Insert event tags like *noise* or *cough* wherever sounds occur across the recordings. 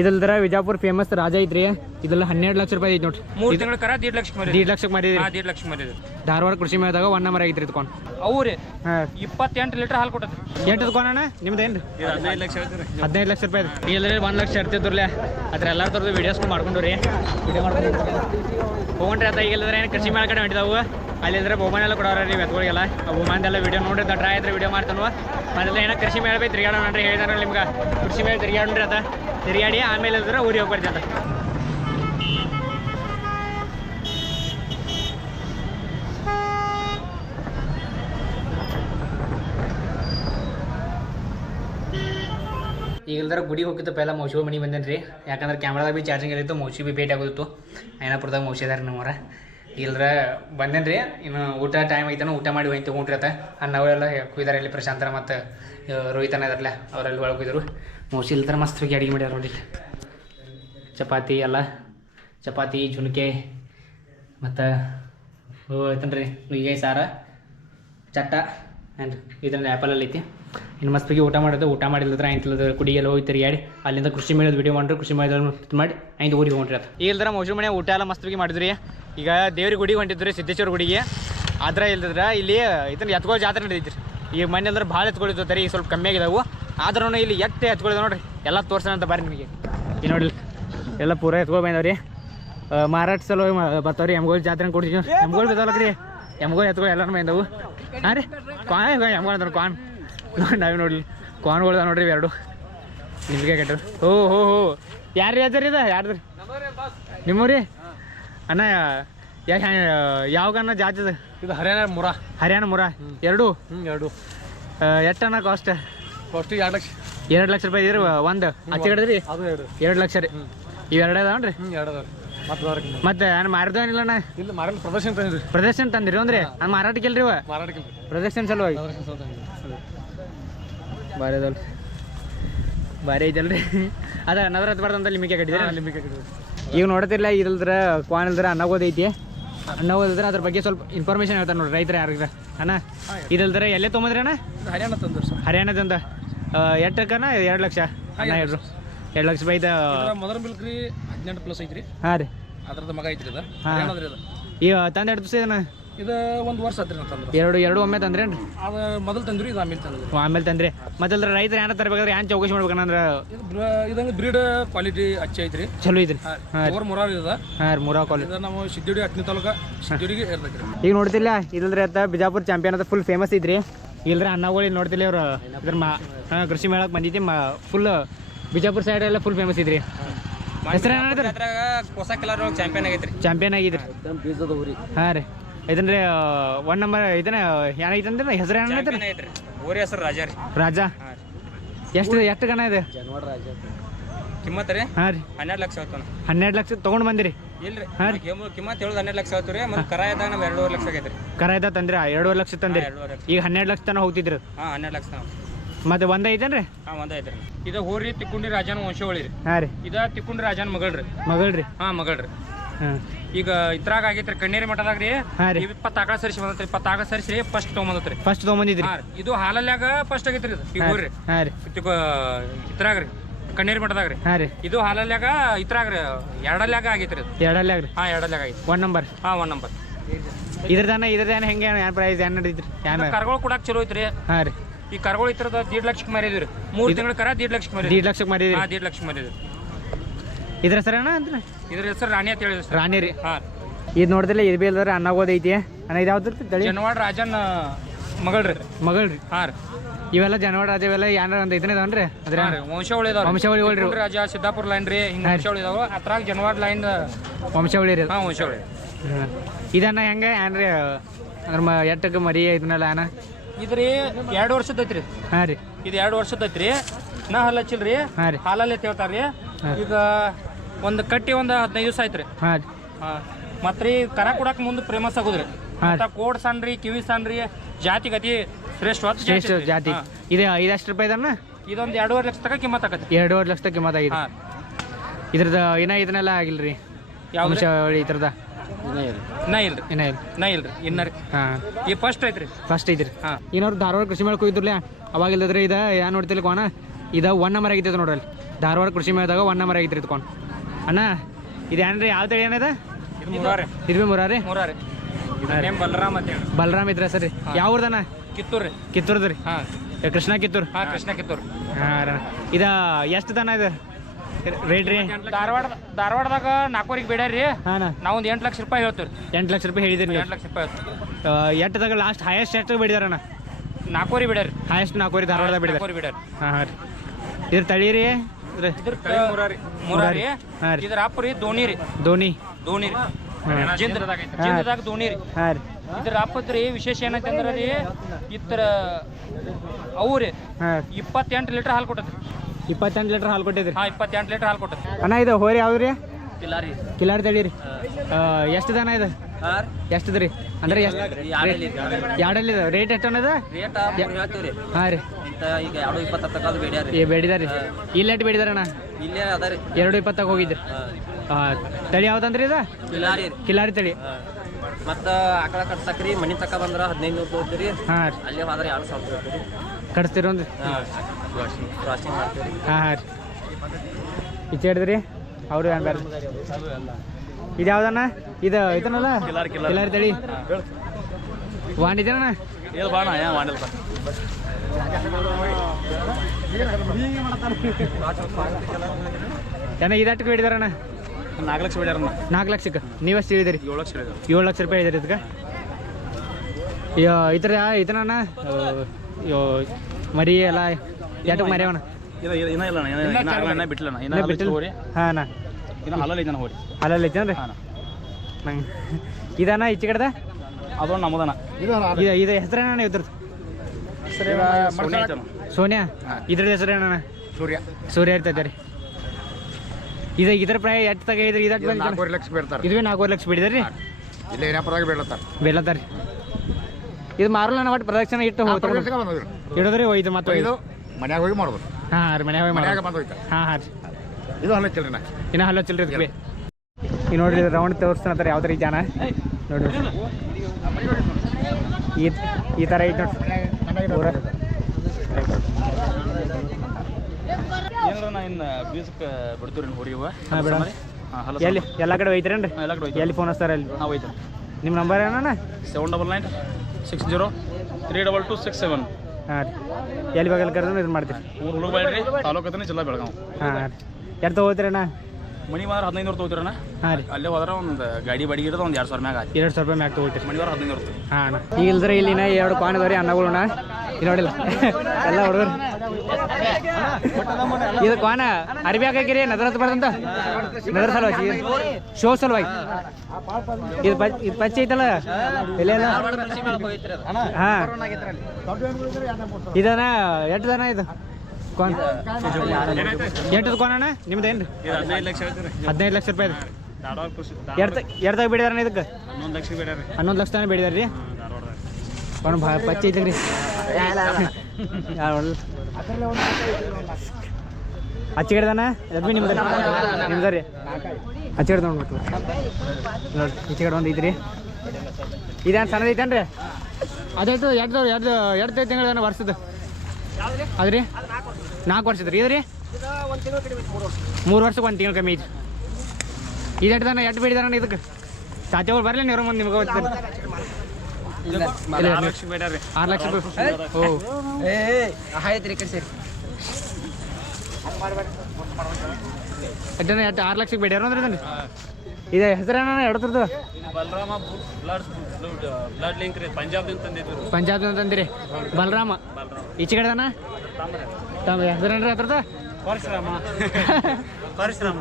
ಇದಲ್ದರ Vijapura famous ರಾಜ ಐತ್ರಿ ಇದೆಲ್ಲ ಹನ್ನೆರಡು ಲಕ್ಷ ರೂಪಾಯಿ ಐತಿ ನೋಡ್ರಿ. ಮೂರು ತಿಂಗಳ ಕರ ದೀಡ್ ಲಕ್ಷ ಮರಿ ದೀಡ್ ಲಕ್ಷಕ್ಕೆ ಮಾರಿದ್ರಿ. ಹಾ ದೀಡ್ ಲಕ್ಷ ಮರಿ ಧಾರವಾಡ ಕೃಷಿ ಮೇಳದಾಗ ಒನ್ ನಂಬರ್ ಐತ್ರಿ ಇದ್ಕೊಂಡು ಅವು ರೀ. ಹಾಂ. ಇಪ್ಪತ್ತೆಂಟು ಲೀಟರ್ ಹಾಲು ಕೊಟ್ಟದ್ರಿ. ಎಷ್ಟು ಇದ್ಕೊಂಡಣ್ಣ ರೀ ಹದಿನೈದು ಲಕ್ಷ ಹೇಳ್ತೀರಿ ಹದಿನೈದು ಲಕ್ಷ ರೂಪಾಯಿ ಇಲ್ಲರಿ ಒಂದು ಲಕ್ಷ ಇರ್ತಿದ್ರಲ್ಲೇ ಅದ್ರ ಎಲ್ಲ ಥರದ್ದು ವಿಡಿಯೋಸ್ ಮಾಡ್ಕೊಂಡು ರೀ ವಿಡಿಯೋ ಮಾಡ್ಕೊಂಡು ಹೋಗ್ರಿ. ಅದ ಈಗಿಲ್ಲದ್ರೆ ಏನು ಕೃಷಿ ಮೇಳ ಕಡೆ ಹೊಂಟಿದಾವು? ಅಲ್ಲಿದ್ರೆ ಬಹುಮಾನ ಎಲ್ಲ ಕೊಡೋರ ರೀ ಎತ್ಗಳಿಗೆಲ್ಲ ಬಹುಮಾನದೆಲ್ಲ ವಿಡಿಯೋ ನೋಡಿದ ಟ್ರೈ ಇದ್ರೆ ವಿಡಿಯೋ ಮಾಡ್ತಾನು. ಮೊದಲ ಏನೋ ಕೃಷಿ ಮೇಳ ಬೈ ತಿರುಗಾಡೋಣ ರೀ. ಹೇಳಿದಾರ ನಿಮ್ಗೆ. ಕೃಷಿ ಮೇಲೆ ತಿರ್ಗಾಡ್ರಿ ಅದ ತಿರ್ಗಾಡಿ ಆಮೇಲೆ ಇದ್ರೆ ಊರಿಗೆ ಹೋಗ್ಬರ್ತಿ ಅಂತ. ಗುಡಿ ಗುಡಿಗೆ ಹೋಗಿತ್ತು ಪೆಲ್ಲ ಮೌಸಿ ಮನೆಗೆ ಬಂದೇನೆ ಯಾಕಂದ್ರೆ ಕ್ಯಾಮ್ರಾದಾಗ ಭೀ ಚಾರ್ಜಿಂಗ್ ಇರಿತ್ತು ಮೌಸಿ ಭೀ ಭೇಟಿ ಆಗೋದಿತ್ತು. ಐನಾಪುರದಾಗ ಮೌಸಿ ಅದಾರ ನಮ್ಮವ್ರ. ಇಲ್ದ್ರ ಬಂದೇನೆ ರೀ ಇನ್ನು ಊಟ ಟೈಮ್ ಐತನ, ಊಟ ಮಾಡಿ ಹೋಗಿ ತೊಗೊಂಡ್ರಿ ಅನ್ನ ಅಣ್ಣವರೆಲ್ಲ ಕುಯ್ದಾರ ಇಲ್ಲಿ ಪ್ರಶಾಂತರ ಮತ್ತು ರೋಹಿತನ ಇದಾರಲ್ಲ ಅವರೆಲ್ಲ ಒಳಗೆ ಹೋಗಿದ್ರು ಮೌಸಿ ಇಲ್ತರ ಮಸ್ತ್ ಹೋಗಿ ಅಡಿಗೆ ಮಾಡ್ಯಾರ ನೋಡಿ ಚಪಾತಿ ಎಲ್ಲ, ಚಪಾತಿ, ಜುನ್ಕೆ, ಮತ್ತು ರೀ ನುಗ್ಗೆ ಸಾರ, ಚಟ್ಟ. ಆ್ಯಂಡ್ ಇದರಿಂದ ಆ್ಯಪಲಲ್ಲಿ ಐತಿ. ಇನ್ನು ಮಸ್ತಿಗೆ ಊಟ ಮಾಡೋದು ಊಟ ಮಾಡಿಲ್ಲದ್ರೆ ಆಯ್ತಿಲ್ಲದ್ರೆ ಕುಡಿಯಲ್ಲ ಹೋಗಿ ಯಾಡಿ. ಅಲ್ಲಿಂದ ಕೃಷಿ ಮೇಳದ ವೀಡಿಯೋ ಮಾಡ್ರಿ ಕೃಷಿ ಮೇಳದ ಮಾಡಿ ಐದು ಊರಿಗೆ ಹೊಂಟ್ರಿ ಅದು ಈಗ ಇಲ್ದ್ರೆ ಮೌಜು ಮನೆ ಊಟ ಎಲ್ಲ ಮಸ್ತಿಗೆ ಮಾಡಿದ್ರಿ. ಈಗ ದೇವ್ರಿಗೆ ಗುಡಿಗೆ ಹೊಂಟಿದ್ರಿ ಸಿದ್ದೇಶ್ವರ ಗುಡಿಗೆ. ಆದ್ರೆ ಇಲ್ದಿದ್ರೆ ಇಲ್ಲಿ ಇದನ್ನ ಎತ್ಕೊಳ್ಳೋ ಜಾತ್ರೆ ನಡೆದಿದ್ರಿ ಈಗ ಮನೆ ಅಂದ್ರೆ ಭಾಳ ಎತ್ಕೊಳ್ಳಿದ್ರಿ ಈಗ ಸ್ವಲ್ಪ ಕಮ್ಮಿ ಆಗಿದಾವು. ಆದ್ರೂ ಇಲ್ಲಿ ಎತ್ತೆ ಎತ್ಕೊಳ್ಳಿದ ನೋಡ್ರಿ. ಎಲ್ಲ ತೋರ್ಸೋಣ ಅಂತ ಬಾರಿ ನಿಮಗೆ. ಈ ನೋಡಿ ಎಲ್ಲ ಪೂರ ಎತ್ಕೊ ಬಂದವ್ರಿ. ಮಾರಾಟ ಸಲುವಾಗಿ ಬರ್ತಾವ್ರಿ ಎಮ್ಗೋಳ್ ಜಾತ್ರೆ ಕೊಡ್ತೀವಿ ಎಮ್ಗೋಳ್ ಬಿದ್ದಾವಲ್ಲ ರೀ ಎತ್ಕೋ ಎಲ್ಲರ ಮೈಂದವು ಹಾಂ ರೀ ಕ್ವಾನ್ ಎಮ್ಗೋ ಅಂದ್ರೆ ಕ್ವಾನ್. ನೋಡಿ ನಾವೇ ನೋಡ್ಲಿ. ಕ್ವಾನ್ಗಳು ನೋಡ್ರಿ ಎರಡು ನಿಮಗೆ ಕೆಟ್ಟರು ಓ ಹೋ ಹೋ. ಯಾರು ಯಾವ್ದಾರ ಇದು? ಯಾರ್ದು ನಿಮ್ಮೂರಿ? ಅಣ್ಣ ಯಾ ಯಾವ ಜಾತಿ ಇದು? ಹರಿಯಾಣ ಮುರ. ಹರಿಯಾಣ ಮುರ. ಎರಡು? ಹ್ಞೂ ಎರಡು. ಎಷ್ಟಣ್ಣ ಅಣ್ಣ ಕಾಸ್ಟ್ ಫಸ್ಟಿಗೆ ಎರಡು ಲಕ್ಷ. ಎರಡು ಲಕ್ಷ ರೂಪಾಯಿ ಇದ್ರಿ ಒಂದು. ಕಡ್ದ್ರಿ ಅದು ಎರಡು. ಲಕ್ಷ ರೀ. ಇವೆರಡು ಅದಾವನ್ರಿ? ಎರಡು ಅದಾವ ಮತ್ತೆ ನಾನು ಅಣ್ಣ? ಇಲ್ಲ ಮಾರಲ್ಲ ಪ್ರದರ್ಶನ ತಂದಿರಿ ಪ್ರದರ್ಶನ ತಂದಿರಿ ಅಂದ್ರೆ ನಾನು ಮಾರಾಟಕ್ಕೆ ಇಲ್ರಿ ಮಾರಾಟಕ್ಕೆ ಪ್ರದರ್ಶನ ಸಲುವಾಗಿ? ಬಾರಿ ಅದಲ್ ಬಾರಿ ಐತಲ್ರಿ. ಅದ ನವರತ್ ಬರ್ದಂತ ನಿಮಗೆ ಕಟ್ಟಿದ್ರೆ ನಿಮಗೆ ಈಗ ನೋಡ್ತಿರ್ಲ ಇಲ್ದ್ರ ಕ್ವಾನ್ ಇಲ್ದ್ರ ಅನ್ನ ಓದೈತಿ ಅನ್ನ ಓದಿದ್ರೆ ಅದ್ರ ಬಗ್ಗೆ ಸ್ವಲ್ಪ ಇನ್ಫಾರ್ಮೇಶನ್ ಹೇಳ್ತಾರೆ ನೋಡ್ರಿ ರೈತರ ಯಾರಿಗ ಅಣ್ಣ ಇದಲ್ದ್ರ ಎಲ್ಲೇ ತೊಗೊಂಡ್ರಿ ಅಣ್ಣ? ಹರಿಯಾಣ ತಂದ್ರಿ ಹರಿಯಾಣದಿಂದ. ಎಟ್ಟಕ್ಕನ ಎರಡು ಲಕ್ಷ. ಅಣ್ಣ ಹೇಳ್ರು. ಎರಡು ಲಕ್ಷ ರೂಪಾಯಿ ಮೊದಲ ಮಿಲ್ಕ್ ರೀ ಹದಿನೆಂಟು ಪ್ಲಸ್ ಐತ್ರಿ. ಹಾಂ ರೀ. ಅದ್ರದ್ದು ಮಗ ಐತ್ರಿ ಅದು ಈ ಅದು ಈಗ ತಂದು ಎರಡು ದಿವಸ ಇದನ್ನ? ಇದು ಒಂದು ವರ್ಷ ಆತ್ರಿ ನಾ ತಂದ್ರೆ ಎರಡು ಎರಡು ಒಮ್ಮೆ ತಂದ್ರೇನ್ರಿ? ಅದು ಮೊದಲು ತಂದ್ರಿ ಇದು ಆಮೇಲೆ ತಂದ್ರಿ ಆಮೇಲೆ ತಂದ್ರಿ. ಮತ್ತೆ ರೈತರು ಏನಾರ ತರಬೇಕಾದ್ರೆ ಏನ್ ಚೌಕಶಿ ಮಾಡ್ಬೇಕಂದ್ರೆ ಇದಂಗೆ ಬ್ರೀಡ್ ಕ್ವಾಲಿಟಿ ಅಚ್ಚ ಐತ್ರಿ. ಚಲೋ ಐತ್ರಿ. ಓವರ್ ಮುರಾರ್ ಇದೆ. ಹಾಂ ಮುರಾ ಮೂರಾ ಕಾಲೇಜ್ ಇದು ನಮ್ಮ ಸಿದ್ದಿಡಿ ಹತ್ತನೇ ತಾಲೂಕ ಸಿದ್ದಿಡಿಗೆ ಇರ್ತೈತಿ ಈಗ ನೋಡ್ತಿಲ್ಲ ಇಲ್ರಿ ಅಂತ ಬಿಜಾಪುರ ಚಾಂಪಿಯನ್ ಅದ ಫುಲ್ ಫೇಮಸ್ ಐತ್ರಿ. ಇಲ್ರಿ ಅನ್ನಗಳು ಇಲ್ಲಿ ನೋಡ್ತಿಲ್ಲ ಇವ್ರು. ಇದ್ರ ಮಾ ಕೃಷಿ ಮೇಳಕ್ಕೆ ಬಂದಿದ್ದೆ ಮಾ ಫುಲ್ ಬಿಜಾಪುರ ಸೈಡ್ ಎಲ್ಲ ಫುಲ್ ಫೇಮಸ್ ಇದ್ರಿ. ಹೆಸರು ಹೊಸ ಕಲರ್ ಚಾಂಪಿಯನ್ ಆಗೈತ್ರಿ. ಚಾಂಪಿಯನ್ ಆಗಿದ್ರಿ. ಬೀಜದ ಊರಿ. ಹಾಂ ರೀ. ಇದನ್ರಿ ಒನ್ ನಂಬರ್ ಇದನ್ನ ಹೆಸರು ಏನೈತ್ರಿ ಐತ್ರಿ ಊರಿ ಹೆಸರು ರಾಜಾ ರೀ. ರಾಜಾ? ಎಷ್ಟು ಎಷ್ಟು ಗಣ ಇದೆ? ಕಿಮ್ಮತ್ ರೀ? ಹಾಂ ರೀ. ಹನ್ನೆರಡು ಲಕ್ಷ ಹನ್ನೆರಡು ಲಕ್ಷ ತೊಗೊಂಡು ಬಂದಿರಿ. ಇಲ್ರಿ. ಹಾಂ ಕಿಮ್ಮತ್ ಹೇಳುದು ಹನ್ನೆರಡು ಲಕ್ಷ ಆಯ್ತು ರೀ ಮತ್ತು ನಾವು ಎರಡೂವರೆ ಲಕ್ಷ ಆಗೈತ್ರಿ. ಕರ ಇದ್ದ ತಂದ್ರಿ ಎರಡೂವರೆ ಲಕ್ಷ ತಂದಿರಿ. ಈಗ ಹನ್ನೆರಡು ಲಕ್ಷ ತನಕ ಹೋಗ್ತಿದ್ರು ಹಾಂ ಹನ್ನೆರಡು ಲಕ್ಷ ಮತ್ತೆ ಒಂದೇ ಐತೇನ್ರಿ? ಹಾಂ ಒಂದೇ ಐತ್ರಿ. ಇದು ಹೋರಿ ತಿಕ್ಕೊಂಡಿ ರಾಜನ ವಂಶವಳಿ ರೀ. ಹಾಂ ರೀ. ಇದ ತಿಕ್ಕೊಂಡಿ ರಾಜನ ಮಗಳ್ರಿ ಮಗಳ್ರಿ ಹಾ ಮಗಳ್ರಿ ಹಾಂ. ಈಗ ಇದ್ರಾಗ ಆಗೈತ್ರಿ ಕಣ್ಣೇರಿ ಮಠದಾಗ ರೀ ಹಾಂ ರೀ. ಇಪ್ಪತ್ತು ಆಕಳ ಸರಿಸಿ ಬಂದತ್ರಿ ಇಪ್ಪತ್ತು ಆಕಳ ಸರಿಸಿ ಫಸ್ಟ್ ತೊಗೊಂಬಂದತ್ರಿ ಫಸ್ಟ್ ತೊಗೊಂಬಂದಿದ್ರಿ? ಹಾಂ ಇದು ಹಾಲಲ್ಯಾಗ ಫಸ್ಟ್ ಆಗೈತ್ರಿ ಇದು ಈ ಹೋರಿ ಹಾಂ ರೀ. ರೀ ಕಣ್ಣೇರಿ ಮಠದಾಗ ರೀ. ಹಾಂ ರೀ. ಇದು ಹಾಲಲ್ಯಾಗ ಇದ್ರಾಗ ರೀ ಎರಡಲ್ಯಾಗ ಆಗೈತ್ರಿ ಇದು. ಎರಡಲ್ಲಿ ಆಗ್ರಿ ಹಾಂ ಎರಡಲ್ಯಾಗ ಆಗೈತಿ ಒನ್ ನಂಬರ್. ಹಾ ಒನ್ ನಂಬರ್. ಇದ್ರದಾನ ಇದ್ರದಾನ ಹೆಂಗೆ ಏನು ಪ್ರೈಸ್ ಏನು ನಡೀತ್ರಿ? ಏನು ಕರ್ಗಳು ಕೊಡಾಕ್ ಚಲೋ ಐತ್ರಿ. ಹಾಂ ರೀ. ಈ ಕರ್ಗೋಳ ಇತ್ತರದ ದೀಡ್ ಲಕ್ಷಕ್ಕೆ ಮಾರಿದ್ವಿ ಮೂರು ತಿಂಗಳ ಕರ ದೀಡ್ ಲಕ್ಷಕ್ಕೆ ಮಾರಿದ್ವಿ. ದೀಡ್ ಲಕ್ಷಕ್ಕೆ ಮಾರಿದ್ರಿ? ಹಾಂ ದೀಡ್ ಲಕ್ಷಕ್ಕೆ ಮಾರಿದ್ವಿ. ಇದ್ರ ಹೆಸರೇನ ಅಂದ್ರೆ ಇದ್ರ ಹೆಸರು ರಾಣಿ ಅಂತ ಹೇಳಿದ್ರು ಸರ್. ರಾಣಿ ರೀ. ಹಾಂ. ಇದು ನೋಡಿದ್ರೆ ಇದು ಬಿ ಇಲ್ದಾರ ಅನ್ನ ಐತಿ. ಅನ್ನ ಇದು ಯಾವ್ದು ತಳಿ ಜನವಾಡ ರಾಜನ್ ಮಗಳ್ರಿ ಮಗಳ್ರಿ ಹಾಂ ರೀ. ಇವೆಲ್ಲ ಜನವಾಡ ರಾಜ ಇವೆಲ್ಲ ಏನಾರ ಅಂತ ಇದನ್ನ ಇದಾವನ್ರಿ ಅದ್ರ ವಂಶಾವಳಿ ಇದಾವ ವಂಶಾವಳಿ ರೀ ರಾಜ ಸಿದ್ದಾಪುರ ಲೈನ್ ರೀ ಹಿಂಗ ವಂಶಾವಳಿ ಇದಾವ ಅದ್ರಾಗ ಜನವಾಡ ಲೈನ್ ವಂಶಾವಳಿ ರೀ ಹಾಂ ವಂಶಾವಳಿ. ಇದನ್ನ ಹೆಂಗೆ ಏನ್ರಿ ಅಂದ್ರೆ ಮ ಎಟ್ಟಕ್ಕೆ ಮರಿ ಇದನ್ನೆಲ್ಲ ಏನ? ಇದ್ರಿ ಎರಡು ವರ್ಷದ ಐತ್ರಿ ಹಾಂ ರೀ. ಇದು ಎರಡು ವರ್ಷದ ಐತ್ರಿ. ನಾ ಹಾಲು ಹಚ್ಚಿಲ್ರಿ. ಹಾಂ ರೀ. ಹಾಲಲ್ಲೇ ತೇಳ್ತಾರ್ರಿ ಈಗ ಒಂದು ಕಟ್ಟಿ ಒಂದು ಹದಿನೈದು ದಿವಸ ಆಯ್ತ್ರಿ. ಹಾ ರೀ. ಹಾಂ. ಮತ್ತೆ ರೀ ಕರ ಕೊಡಕ್ಕೆ ಮುಂದೆ ಫೇಮಸ್ ಆಗುದ್ರಿ. ಹಾಂ ಮತ್ತ ಕೋಡ್ ಸಣ್ಣ ರೀ ಕಿವಿ ಸಣ್ಣ ರೀ ಜಾತಿ ಗತಿ ಶ್ರೇಷ್ಠವಾದ ಶ್ರೇಷ್ಠ ಜಾತಿ ಜಾತಿ. ಹಾಂ. ಇದು ಇದಷ್ಟು ರೂಪಾಯಿ ಇದನ್ನ? ಇದೊಂದು ಎರಡೂವರೆ ಲಕ್ಷ ತಕ ಕಿಮ್ಮತ್ ಆಗತ್ತೆ. ಎರಡೂವರೆ ಲಕ್ಷ ಕಿಮ್ಮತ್ ಆಗಿದೆ. ಹಾಂ. ಇದ್ರದ್ದು ಏನ ಇದನ್ನೆಲ್ಲ ಆಗಿಲ್ರಿ? ಯಾವ ವಂಶಾವಳಿ ಈ ಥರದ ನಾ ಇಲ್ರಿ. ಇಲ್ಲ ನಾ ಇಲ್ರಿ. ಇನ್ನ ರೀ. ಹಾಂ. ಈ ಫಸ್ಟ್ ಐತ್ರಿ. ಫಸ್ಟ್ ಐತ್ರಿ. ಹಾ. ಇನ್ನೋರು ಧಾರವಾಡ ಕೃಷಿ ಮೇಳಕ್ಕೆ ಹೋಗಿದ್ರಲ್ಲ ಅವಾಗ ಇಲ್ಲದ್ರೆ ಇದು ಏನು ನೋಡ್ತಿಲ್ಲ ಕೋಣ? ಇದ ಒನ್ ನಂಬರ್ ಆಗಿತ್ತು ನೋಡ್ರಿ ಅಲ್ಲಿ. ಧಾರವಾಡ ಕೃಷಿ ಮೇಳದಾಗ ಒನ್ ನಂಬರ್ ಆಗೈತೆ ಕೋಣ. ಅಣ್ಣ ಇದು ಏನ್ರಿ ಯಾವ ತಳಿ ಏನದ? ಇದು ಮೂರಾರಿ. ಮುರಾರಿ? ಮೂರಾರಿ. ಇದು ನೇಮ್ ಬಲರಾಮ್ ಅಂತ ಹೇಳಿ. ಬಲರಾಮ್ ಇದ್ರ ಸರಿ ಯಾವ ಊರ್ದಣ್ಣ? ಕಿತ್ತೂರ್ ರೀ. ಕಿತ್ತೂರ್ದು ರೀ. ಹಾಂ. ಕೃಷ್ಣ ಕಿತ್ತೂರು. ಹಾ ಕೃಷ್ಣ ಕಿತ್ತೂರು. ಹಾಂ ಇದ ಇದು ಎಷ್ಟು ದನ ಇದು? ರೇಟ್ ರೀ? ಧಾರವಾಡ ಧಾರವಾಡದಾಗ ನಾಲ್ಕೂರಿಗೆ ಬೇಡ್ಯಾರಿ ಹಾಂ ಅಣ್ಣ. ನಾವು ಒಂದು ಎಂಟು ಲಕ್ಷ ರೂಪಾಯಿ ಹೇಳ್ತೀವಿ ಎಂಟು ಲಕ್ಷ ರೂಪಾಯಿ ಹೇಳಿದ್ರಿ ಎಂಟು ಲಕ್ಷ ರೂಪಾಯಿ ಎಂಟದಾಗ ಎಟ್ಟದಾಗ ಲಾಸ್ಟ್ ಹೈಯೆಸ್ಟ್ ಎಷ್ಟು ಬಿಡಿದಾರಣ್ಣ ನಾಲ್ಕೂರಿ ಬಿಡರಿ. ಹೈಯೆಸ್ಟ್ ನಾಲ್ಕೂರಿ ಧಾರವಾಡದಾಗ ಬಿಡಿದಾರೆ. ಬಿಡರಿ. ಬೇಡ್ಯಾರಿ ಹಾಂ ಹಾಂ ರೀ. ಇದ್ರ ತಳಿ ರೀ? ಇದ್ರ ಇದ್ರ ಮುರಾರಿ. ಮುರಾರಿ. ಹಾಂ ರೀ. ಇದ್ರ ಅಪ್ಪ ರೀ ಧೋನಿ ರೀ. ಧೋನಿ ಧೋನಿ ರೀ. ಹಾಂ ಜಿಂದ್ರದಾಗ ಜಿಂದ್ರದಾಗ ಧೋನಿ ರೀ. ಹಾಂ ರೀ. ಇದ್ರ ವಿಶೇಷ ಏನೈತೆ ಅಂದ್ರೆ ರೀ ಇತರ ಅವು ರೀ. ಹಾಂ. ಇಪ್ಪತ್ತೆಂಟು ಲೀಟರ್ ಹಾಲು ಕೊಟ್ಟದ್ರಿ. ಇಪ್ಪತ್ತೆಂಟು ಲೀಟ್ರ್ ಹಾಲು ಕೊಟ್ಟಿದ್ರಿ ಹಾಂ ಇಪ್ಪತ್ತೆಂಟು ಲೀಟರ್ ಹಾಲು ಕೊಟ್ಟಿದ್ರಿ ಅಣ್ಣ ಇದು ಹೋರಿ ಯಾವ್ದು ರೀ? ಕಿಲಾರಿ. ಕಿಲಾರಿ ತಳಿ ರೀ. ಎಷ್ಟು ದನ ಇದು? ಎಷ್ಟದ ರೀ? ಅಂದ್ರೆ ಎಷ್ಟು ಎರಡಲ್ಲಿ ರೇಟ್ ಎಷ್ಟು ಅಣ್ಣ ಹಾಂ ರೀ. ಈಗ ಎರಡು ಇಪ್ಪತ್ತು ಬೇಡ್ಯಾರ. ಏ ಬೇಡಿದಾರಿ ಇಲ್ಲೆಟ್ಟು ಬೇಡಿದಾರಣ್ಣ ಇಲ್ಲೇ ಅದ ರೀ. ಎರಡು ಇಪ್ಪತ್ತಾಗ ಹೋಗಿದ್ರಿ. ಹಾಂ ತಳಿ ಯಾವ್ದಂದ್ರಿ ಇದು? ಕಿಲಾರಿ ತಳಿ. ಮತ್ತು ಆಕಳ ಕಟ್ಸಕ್ರಿ ಮನಿ ತಕ ಬಂದ್ರೆ ಹದಿನೈದು ನೂರು ತೊಗೊತೀರಿ ಹಾಂ ರೀ. ಅಲ್ಲಿ ಹೋದ್ರೆ ಎರಡು ಸಾವಿರ ಕಟ್ಸ್ತಿರೋ ರೀ ಹಾಂ ಹಾಂ. ರೀ ಈಚೆ ಹಿಡಿದ್ರಿ ಅವರು ಏನು ಬೇರೆ ಇದು ಯಾವ್ದಣ್ಣ? ಇದು ಇದನ್ನಲ್ಲ? ಕಿಲಾರಿ ತಳಿ. ವಾಂಡಿದ್ದೇನಣ್ಣ ಏನ ಇದಟ್ಟು ಬೇಡಿದಾರಣ್ಣ? ನಾಲ್ಕು ಲಕ್ಷ ಬೇಡ ನಾಲ್ಕು ಲಕ್ಷಕ್ಕೆ? ನೀವಷ್ಟು ಹೇಳಿದಿರಿ? ಏಳು ಲಕ್ಷ ಹೇಳಿದ್ರು. ಏಳು ಲಕ್ಷ ರೂಪಾಯಿ ಹೇಳಿದ್ರಿ ಇದಕ್ಕೆ? ಇತರ ಇದನ್ನ ಮರಿ ಎಲ್ಲ ಎಟಕ್ಕೆ ಮರಿ ಅವನ? ಇದು ಇನ್ನೂ ಇಲ್ಲ ಇನ್ನ ಇನ್ನ ಬಿಟ್ಟಿಲ್ಲ ಇನ್ನ ಬಿಟ್ಟಿಲ್ಲ. ಹೋರಿ ಹಾಂ ಅಣ್ಣ. ಇನ್ನ ಹಲ್ಲಲ್ಲಿ ಇದ್ದಾನೆ ಹೋರಿ ಅಲ್ಲಲ್ಲಿ ಐತೇನ್ರಿ ಹಾಂ ನಂಗೆ ಇದನ್ನ ಈಚೆ ಕಡೆದ? ಅದು ನಮ್ಮದನ ಇದು ಇದು ಹೆಸರೇನ ಇದ್ರದ್ದು? ಸೋನಿ ಐತನ ಸೋನಿಯಾ ಇದ್ರದ್ದು ಹೆಸರೇನ ಸೂರ್ಯ. ಸೂರ್ಯ ಇರ್ತೈತೆ ರೀ. ಇದು ಇದ್ರ ಪ್ರಾಯ ಎಷ್ಟು ತಗ ಇದ್ರಿ ಇದಕ್ಕೆ ಬಂದು ನಾಲ್ಕೂವರೆ ಲಕ್ಷ ಬೇಡ್ತಾರೆ ಇದುವೇ ನಾಲ್ಕೂವರೆ ಲಕ್ಷ ಬಿಡಿದ್ರಿ ಇಲ್ಲ ಏನಾಪುರದಾಗ ಬೇಡತ್ತಾರ ಬೆಲ್ಲತ್ತಾರ ಇದು ಮಾರಲ್ಲ ಒಟ್ಟು ಪ್ರದಕ್ಷಿಣೆ ಇಟ್ಟು ಹೋಗ್ತಾರೆ ಇಡೋದ್ರಿ ಹೋಯ್ತು ಮತ್ತೆ ಇದು ಮನ್ಯಾಗ ಹೋಗಿ ಮಾಡೋದು ಹಾಂ ರೀ ಮನ್ಯಾಗ ಹೋಗಿ ಮನ್ಯಾಗ ಬಂದು ಹೋಯ್ತ? ಹಾಂ ಹಾಂ ರೀ. ಇದು ಹಲೋ ಚಿಲ್ರಿ ನಾ ಇನ್ನೂ ಹಲೋ ಚಿಲ್ರಿ ಇದಕ್ಕೆ ಈಗ ನೋಡ್ರಿ ರೌಂಡ್ ತೋರಿಸ್ತಾನಂತಾರೆ ಯಾವ ಥರ ಈ ಜಾನ ನೋಡ್ರಿ. ಈ ಈ ಥರ ಐತೆ ನೋಡ್ರಿ. ಎಲ್ಲಿ ಎಲ್ಲ ಕಡೆ ಒಯ್ತೀರೇನ್ರಿ ಎಲ್ಲ ಕಡೆ ಹೋಯ್ತು ಎಲ್ಲಿ ಫೋನ್ ಹಚ್ತಾರ ಅಲ್ಲಿ? ನಾವು ನಿಮ್ಮ ನಂಬರ್ ಏನಣ್ಣ? Seven double nine six zero three double two six seven ಹಾಂ ರೀ. ಎಲ್ಲಿ ಬೇಕಲ್ಲಿ ಕರೆದ್ರೆ ಇದು ಮಾಡ್ತೀರಿ? ಊರು ಹುಡುಗಬೇಡ್ರಿ ತಾಲೂಕು ಹತ್ತನೇ ಜಿಲ್ಲಾ ಬೆಳಗಾವ್. ಹಾಂ ರೀ. ಎಷ್ಟು ತೊಗೋತೀರಣ್ಣ? ಮನಿ ಮಾತ್ರ ಹದಿನೈದು ತೊಗೋತೀರಣ್ಣ? ಹಾಂ ರೀ. ಅಲ್ಲೇ ಹೋದ್ರೆ ಒಂದು ಗಾಡಿ ಬಾಡಿಗೆ ಇರೋದು ಒಂದು ಎರಡು ಸಾವಿರ ಮ್ಯಾಗ ಆಯ್ತು. ಎರಡು ಸಾವಿರ ರೂಪಾಯಿ ಮ್ಯಾಗ ತೊಗೊಳ್ತೀರಿ ಮನಿ ಮಾತ್ರ ಹದಿನೈದು ಹಾಂ ಅಣ್ಣ. ಈಗ ಇಲ್ದ್ರೆ ಇಲ್ಲಿನ ಎರಡು ಪಾನ್ ಅದಾವ ರೀ ಅನ್ನಗಳನ್ನ ಇಲ್ಲಿ ನೋಡಿಲ್ಲ. ಎಲ್ಲ ಹುಡುಗರು. ಇದು ಕ್ವಾನ ಅರ್ಬಿ ಹಾಕಿರಿ ನದರತ್ ಬರ್ದಂತ ನದರ ಸಲುವಾಗಿ ಶೋ ಸಲುವಾಗಿ. ಇದು ಇದು ಪಚ್ಚ ಐತಲ್ಲ? ಇಲ್ಲ ಹಾಂ. ಇದನ್ನ ಎಷ್ಟು ದನ ಇದು. ಕೋನ್ ಎಂಟು ಕೋಣ ಅಣ್ಣ? ನಿಮ್ದೇನು ಹದಿನೈದು ಲಕ್ಷ ರೂಪಾಯಿ ಎರಡು ಎರಡ್ದಾಗ ಬಿಡಿದಾರ ಇದಕ್ಕೆ? ಹನ್ನೊಂದು ಲಕ್ಷ ತಾನೇ ಬಿಡಿದಾರ ರೀ ಪಚ್ಚ ಐತೆ ರೀ ಹಚ್ಚಿಗಿಡ್ದಾನ? ಅದ್ಮಿ ನಿಮ್ದು? ನಿಮ್ದು ರೀ. ನೋಡಿ ಒಂದು ಐತ್ರಿ. ಇದೇನು ಅದಾಯ್ತು ಎರಡು ಎರಡು ಎರಡು ತಿಂಗಳ ವರ್ಷದ. ಅದ್ರಿ? ನಾಲ್ಕು ವರ್ಷದ ರೀ. ಮೂರು ವರ್ಷಕ್ಕೆ ಒಂದು ತಿಂಗಳು ಕಮ್ಮಿ ಐತಿ ಇದು ಎಷ್ಟು ದನ ಇದಕ್ಕೆ ಸಾತ್ಯಗಳು ಬರಲಿ ನೀವು ಮುಂದೆ ನಿಮ್ಗೆ ಆರು ಲಕ್ಷ ಆರು ಓ. ಎಟ್ಟನ ಎಷ್ಟು ಆರು ಲಕ್ಷಕ್ಕೆ ಬೇಡ್ಯಾರ ಅಂದ್ರೆ ಇದನ್ನ? ಇದೆ ಹೆಸರೇನ ಎಡತ್ರದ್ದು ಬಲರಾಮ ಬ್ಲಡ್ ಬ್ಲಡ್ ಲಿಂಕ್ ರೀ. ಪಂಜಾಬ್ದಿಂದ ತಂದಿದ್ರು ಪಂಜಾಬ್ ತಂದಿರಿ. ಬಲರಾಮ. ಈಚೆ ಕಡೆದನ ತಮ್ಮ ಹೆಸರೇನ್ರಿ ಅದ್ರದ್ದು ಪರಶುರಾಮ. *laughs* ಪರಶುರಾಮ.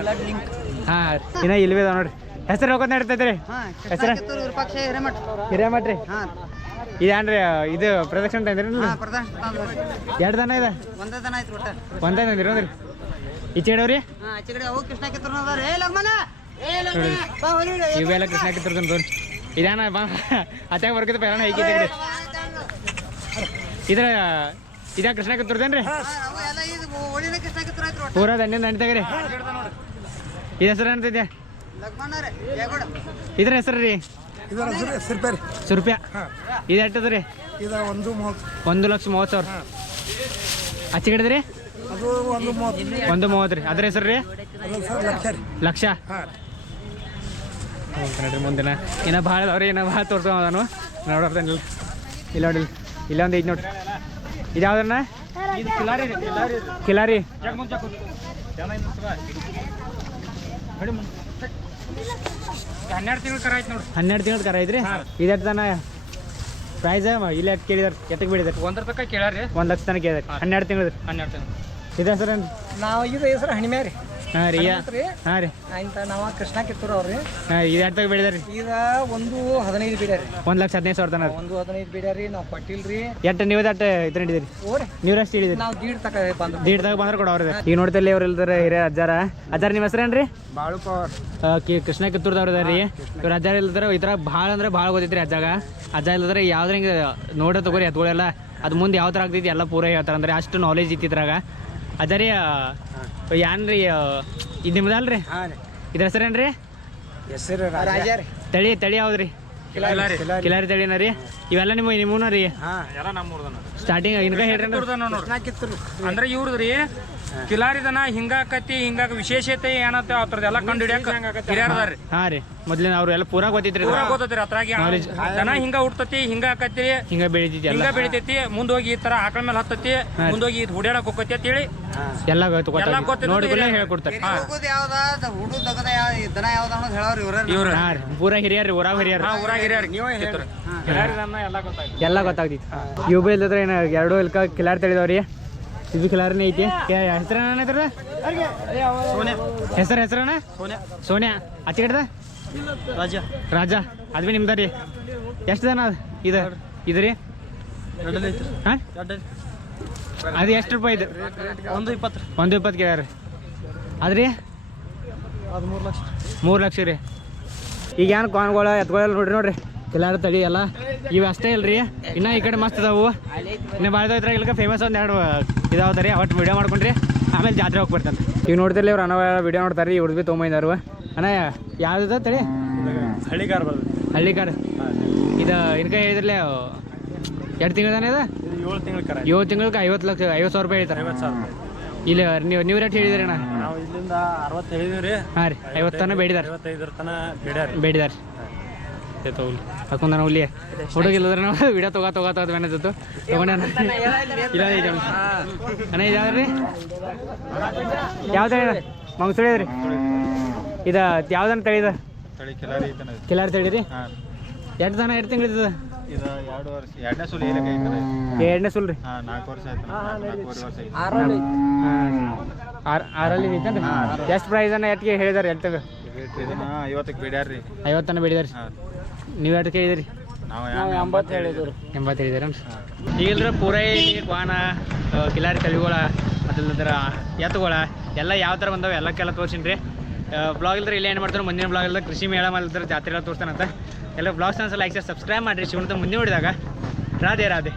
Blood link. ಹಾಂ ಇನ್ನ ಇಲ್ವೇ ನೋಡ್ರಿ. ಹೆಸರು ಹೋಗೋದ್ ನಡೀತೈತ್ರಿ ಹೆಸರು? ಹಿರೇಮಠ. ಹಿರೇಮಠ್ರಿ ಹಾಂ. ಇದೇನ್ರಿ ಇದು ಪ್ರದಕ್ಷಿಣೆ ತಂದ್ರಿ ಎರಡು ದನ ಇದೆ? ಒಂದೇ ದನ ಒಟ್ಟ. ಒಂದೇ ತಂದಿರಿ ಅಂದ್ರಿ ಇವೆಲ್ಲ ಕೃಷ್ಣ ಕಿತ್ತರ್ಕೊಂಡು ತೋರಿ ಇದಾನ ಬಾ ಅತ್ಯಾಗ ಬರ್ಕಿದ ಪ್ರಯಾಣ ಐಕಿದೆ ಇದ್ರ? ಇದ ಕೃಷ್ಣ ಕಿತ್ತರ್ದೇನ್ರಿ ಪೂರ ದಂಡಿನ ನಡೀತಾಗ್ರಿ ತೆಗರಿ ಇದು ಹೆಸರು ರೀ? ಇದ್ರ ಹೆಸರು ರೀ ಸಿರ್ಪೇರಿ ಸುರುಪ್ಯ ಇದು ಎಟ್ಟದ ರೀ? ಇದು ಒಂದು ಮೂವತ್ತು. ಒಂದು ಲಕ್ಷ ಮೂವತ್ತು ಸಾವಿರ. ಕಡೆ ರೀ? ಅದು ಒಂದು ಮೂವತ್ತು. ಒಂದು ಮೂವತ್ತು ರೀ. ಅದ್ರ ಹೆಸರು ರೀ? ಅದು ಸರ್ ಲಕ್ಷ ರೀ. ಲಕ್ಷ? ಹಾಂ. ಹೋಗ್ತಾನೆ ನೋಡ್ರಿ ಮುಂದಿನ. ಇನ್ನ ಭಾಳ ಅವ್ರಿ ಇನ್ನ ಭಾಳ ತೋರ್ಸ್ಕೊಂಬದಾನು ನೋಡ್ರಿ ಇಲ್ಲ. ಇಲ್ಲ ನೋಡಿ ಇಲ್ಲ. ಒಂದು ಐದು ನೋಡ್ರಿ ಇದು ಯಾವ್ದನ್ನ ಕಿಲಾರಿ. ಕಿಲಾರಿ. ಹನ್ನೆರಡು ತಿಂಗಳು ಕರ ಹನ್ನೆರಡು ತಿಂಗಳು ಕರ ಐತ್ರಿ? ಇದೆ ತನ ಪ್ರೈಸ್ ಇಲ್ಲ ಎಟ್ ಕೇಳಿದಾರೆ ಎಟ್ಟಕ್ಕೆ ಬಿಡಿದಾರೆ. ಒಂದ್ರ ತನಕ ಕೇಳ್ಯಾರಿ ಒಂದು ಲಕ್ಷ ತನಕ ಕೇಳಿದಾರೆ ಹನ್ನೆರಡು ತಿಂಗಳು. ಹನ್ನೆರಡು ತಿಂಗಳು. ಇದೆ ಸರ್ ನಾವು ಇದು ಹೆಸರು ಹಣಿಮೆ ರೀ ಹಾಂ ರೀ ಹಾಂ ರೀ. ನಾವು ಕೃಷ್ಣ ಕಿತ್ತೂರು ಅವ್ರಿ. ಹಾಂ ಇದು ಈಗ ಒಂದು ಹದಿನೈದು ಬಿಡ್ಯಾರಿ ಒಂದು ಲಕ್ಷ ಹದಿನೈದು ಸಾವಿರ ತನಕ. ಒಂದು ಹದಿನೈದು ಬಿಡ್ಯಾರಿ ನಾವು ಕೊಟ್ಟಿಲ್ರಿ. ಎಟ್ಟು ನೀವು ಅಟ್ಟು ಇದ್ರ ಹಿಡಿದಿರಿ? ನೀವು ಅಷ್ಟು ಹಿಡಿದಿರಿ? ನಾವು ದೀಡ್ ತಕ ಬಂದು ದೀಡ್ ಬಂದ್ರೆ ಈಗ ನೋಡ್ತಿಲ್ಲ ಇವ್ರು ಇಲ್ದಾರ ಹಿರಿಯ ಅಜ್ಜಾರ. ಅಜ್ಜಾರ ನಿಮ್ಮ ರೀ ಬಾಳು ಪವರ್. ಕೃಷ್ಣ ಕಿತ್ತೂರ್ದವ್ರು ರೀ. ಇವ್ರು ಅಜ್ಜಾರ ಇಲ್ದಾರ ಈ ಥರ ಭಾಳ ಅಂದ್ರೆ ಭಾಳ ಗೊತ್ತೈತ್ರಿ ಅಜ್ಜಾಗ. ಅಜ್ಜ ಇಲ್ದಾರ ಯಾವ್ದ್ರ ಹಿಂಗೆ ನೋಡ ತಗೋರಿ ಎತ್ಗಳೆಲ್ಲ. ಅದು ಮುಂದೆ ಯಾವ ಥರ ಆಗ್ತೈತಿ ಎಲ್ಲ ಪೂರ ಹೇಳ್ತಾರೆ ಅಂದ್ರೆ ಅಷ್ಟು ನಾಲೆಜ್ ಇತ್ತು ಇದ್ರಾಗ ಏನ್ರಿ ಇದು ನಿಮ್ದಲ್ರಿ ಇದ್ರ ಹೆಸರೇನು ರೀ. ಹೆಸರು ತಳಿ ತಳಿ ಯಾವ್ದ್ರಿ? ಕಿಲಾರಿ. ತಳಿನ ರೀ. ಇವೆಲ್ಲ ನಿಮ್ಮ ನಿಮ್ಮೂನ ರೀ? ಸ್ಟಾರ್ಟಿಂಗ್ ಇನ್ಕ ಹೇಳ್ರಿ ಅಂದ್ರೆ ಇವ್ರದ್ರಿ ಕಿಲಾರಿದನ ಹಿಂಗಾಕತಿ ಹಿಂಗಾಗ ವಿಶೇಷತೆ ಏನತ್ತೆ ಅವ್ರದ್ದೆಲ್ಲ ಕಂಡು ಹಿಡಿಯಕ ಹಿರಿಯರ್ದಾರ್ರಿ. ಹಾಂ ರೀ. ಮೊದ್ಲಿನ ಅವ್ರು ಎಲ್ಲ ಪೂರಾ ಗೊತ್ತಿತ್ರಿ ಪೂರಾ ಗೊತ್ತೈತ್ರಿ Knowledge. ದನ ಹಿಂಗ ಹುಡ್ತತಿ ಹಿಂಗ ಆಕತಿ ಹಿಂಗ ಬೆಳಿತೈತಿ ಎಲ್ಲ. ಹಿಂಗ ಬೆಳಿತೈತಿ ಮುಂದೋಗಿ ಈ ತರ ಆಕಳ ಮೇಲೆ ಹತ್ತತಿ ಮುಂದೋಗಿ ಇದು ಹುಡ್ಯಾಡಕ್ ಹೋಗತಿ ಅಂತ ಹೇಳಿ ಎಲ್ಲ ಗೊತ್ತು ಎಲ್ಲ ಹಿರಿಯರು. ಹೇಳ್ಕೊಡ್ತಾರೆ. ಹೋಗೋದು ಯಾವ್ದ? ಹುಡು ದಗದ ಯಾವ ದನ ಹೇಳೋರು ಇವ್ರ ಪೂರಾ ಹಿರಿಯರ್ ಊರಾಗ ಹಿರಿಯರ್. ಹಾ ಊರಾಗ ಹಿರಿಯರ್. ನೀವೇ ಹೇಳ್ರಿ. ಎಲ್ಲ ಗೊತ್ತಾಗ್ತೈತಿ. ಇವು ಬಿ ಇಲ್ದ್ರೆ ಏನು ಎರಡು ಇಲ್ಕ ಕಿಲಾರಿ ತಿಳಿದವ್ರಿ. ಇದು ಕಿಲಾರನೇ ಐತಿ. ಹೆಸರಣ್ಣ ಹೆಸರ ಹೆಸರು ಹೆಸರಣ್ಣ? ಸೋನಿಯಾ. ಕಡೆದ ರಾಜ. ರಾಜ. ಅದು ಬಿ ನಿಮ್ದ ರೀ? ಎಷ್ಟು ಜನ ಅದು ಇದು? ಇದು ರೀ? ಹಾಂ? ಅದು ಎಷ್ಟು ರೂಪಾಯಿ ಇದು? ಒಂದು ಇಪ್ಪತ್ತು ಒಂದು ಇಪ್ಪತ್ತು ಕೇಳ್ಯಾರ ಅದ್ರಿ ಅದು ಮೂರು ಲಕ್ಷ ಮೂರು ಲಕ್ಷ ರೀ. ಈಗ ಏನು ಕಾನ್ಗೋಳ ಎತ್ಕೊಳ್ಳಲ್ಲ ನೋಡ್ರಿ ನೋಡ್ರಿ. ಎಲ್ಲಾರು ತಳಿ ಎಲ್ಲ. ಇವು ಅಷ್ಟೇ ಇಲ್ರಿ. ಇನ್ನ ಈ ಕಡೆ ಮಸ್ತ್ ಅದಾವು ಇನ್ನ ಭಾಳ ಇದ್ರಾಗ ಇಲ್ಕ ಫೇಮಸ್ ಒಂದ್ ಎರಡು ಇದಾವತ್ತ ರೀ ಅವತ್ತು ವಿಡಿಯೋ ಮಾಡ್ಕೊಂಡ್ರಿ. ಆಮೇಲೆ ಜಾತ್ರೆ ಹೋಗಿ ಬರ್ತಂತ. ಈಗ ನೋಡ್ತಿರ್ಲಿ ಇವ್ರು ಅನ್ನ ವಿಡಿಯೋ ನೋಡ್ತಾರೆ ರೀ ಇವ್ರದ್ದು ಬಿ ತೊಗೊಂಬಂದಾರು ಅಣ್ಣ ಯಾವ್ದು ತಡಿ? ಹಳ್ಳಿಗಾರ. ಬರ್ತದೆ ಹಳ್ಳಿ ಕಾರ್ ಇದು ಇನ್ಕ ಹೇಳಿದ್ರಲ್ಲ ಎರಡು ತಿಂಗಳದಾನೆ ಇದು? ಏಳು ತಿಂಗಳ ಕರ. ಏಳು ತಿಂಗಳಿಗೆ ಐವತ್ತು ಲಕ್ಷ ಐವತ್ತು ಸಾವಿರ ರೂಪಾಯಿ ಹೇಳ್ತಾರೆ. ಐವತ್ತು ಸಾವಿರ ಇಲ್ಲ ನೀವು ನೀವು ರೇಟ್ ಹೇಳಿದ್ರಿ ಅಣ್ಣ? ನಾವು ಇಲ್ಲಿಂದ ಅರವತ್ತು ಹೇಳಿದ್ವಿ ರೀ ಹಾಂ ರೀ ಐವತ್ತು ತನಕ ಬೇಡಿದಾರೆ. ಐವತ್ತೈದರ ತನ ಬಿಡ್ಯಾರ. ಬೇಡಿದಾರೆ. ತಗೊಳ್ಳಿ ಹಾಕೊಂಡ ನಾವು ಇಲ್ಲಿ ಹುಡುಗಿಲ್ಲದ್ರೆ ನಾವು ವಿಡಿಯೋ ತಗೋ ತಗೋ ತಗೋ ಅನ್ನಿಸ್ತು ತಗೊಂಡ ಇಲ್ಲ ಇದೆ ಅಣ್ಣ ಇದು ಯಾವ್ದು ರೀ? ಯಾವ್ದು ಹೇಳಿ ತಳಿ ರೀ? ಇದು ಯಾವ್ದನ್ನ ತಳಿದ ತಳಿ ಕಿಲಾರಿ ತಳಿ ರೀ? ದನ ಎರಡು ತಿಂಗಳು ಇದ್ದದ ಇದು ಎರಡು ವರ್ಷ ಎರಡನೇ ಸುಲಿ ರೀ? ಆರಲ್ಲಿ ಆರು ಆರಲ್ಲಿ ಐತೇನ್ರಿ ಎಷ್ಟು ಪ್ರೈಸ್ ಅನ್ನ ಎಟ್ಟಿಗೆ ಹೇಳಿದಾರೆ ರೀ ಐವತ್ತನ ಬೇಡಿದಾರೆ. ಹಾಂ. ನೀವು ಎಷ್ಟು ಕೇಳಿದಿರಿ? ನಾವು ಎಂಬತ್ತು ಹೇಳಿದ್ರು ಎಂಬತ್ತು ಹೇಳಿದಾರೆ ಈಗಲ್ರ ಪೂರೈ ಕ್ವಾನ ಕಿಲಾರಿ ತಳಿಗೋಳ ಅದಲ್ಲದ್ರ ಎತ್ತುಗಳ ಎಲ್ಲ ಯಾವ ಥರ ಬಂದಾವೆ ಎಲ್ಲಕ್ಕೆಲ್ಲ ಕೆಲ ರೀ. ಬ್ಲಾಗ್ ಇಲ್ದ್ರೆ ಇಲ್ಲಿ ಏನು ಮಾಡ್ತಾರೆ ಮುಂದಿನ ಬ್ಲಾಗ್ ಇಲ್ದ್ರೆ ಕೃಷಿ ಮೇಳ ಮಾಡಿದ್ರೆ ಜಾತ್ರೆ ಎಲ್ಲ ತೋರಿಸ್ತಾನಂತ ಎಲ್ಲ ಬ್ಲಾಗ್ಸ್ ಅನ್ಸಲ್ಲ ಲೈಕ್ ಸಬ್ಸ್ಕ್ರೈಬ್ ಮಾಡಿರಿ. ಶಿವಣ್ಣ ಮುಂದೆ ನೋಡಿದಾಗ. ರಾಧೆ ರಾಧೆ.